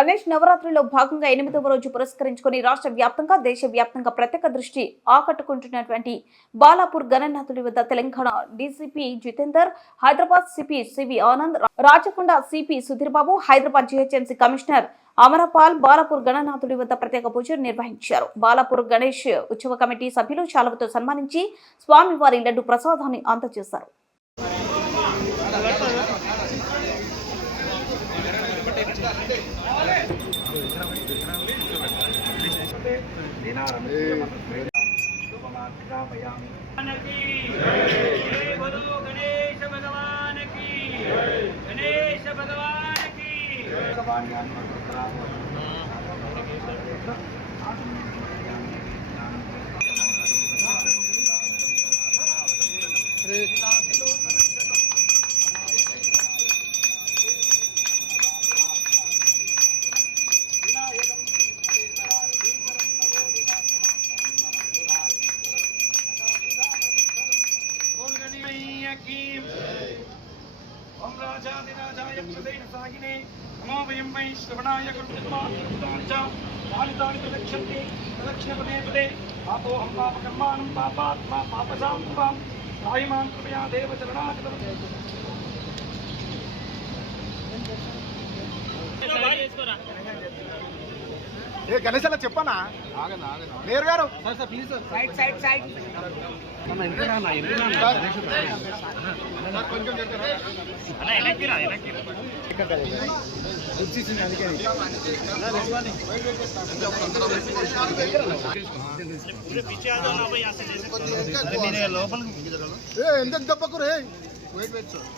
గణేష్ నవరాత్రిలో భాగంగా ఎనిమిదవ రోజు పురస్కరించుకుని రాష్ట్ర వ్యాప్తంగా దేశ వ్యాప్తంగా ప్రత్యేక దృష్టి ఆకట్టుకుంటున్నటువంటి బాలాపూర్ గణనాథుడి వద్ద Telangana DCP Jitender Hyderabad CP CV Anand Rachakonda CP Sudheerbabu Hyderabad GHMC commissioner Amarapal Balapur గణనాథుడి వద్ద ప్రత్యేక పూజలు నిర్వహించారు. బాలాపూర్ గణేష్ ఉత్సవ కమిటీ సభ్యులు చాలవతో సన్మానించి స్వామివారి లడ్డు ప్రసాదాన్ని అందజేశారు. గణేశ భగవానికి గణేశ భగవానికి గణేశయ్య కీ ఓం రాజాదిరాజాయ ప్రదేన సాగినే నమో వయం వై శ్రవణాయ గురుత్మాని చ పాలితాని ప్రదక్షంతి ప్రదక్షిణ పదే పదే పాపోహం పాపకర్మాణం పాపాత్మా పాపసాం పాం కాయమాం కృపయా దేవ ఏ గణేష్ అలా చెప్పనా? మేయర్ గారు. సార్, కొంచెం చెప్తారా? ఏ, ఎందుకు దెబ్బకు రే? Wait wait sir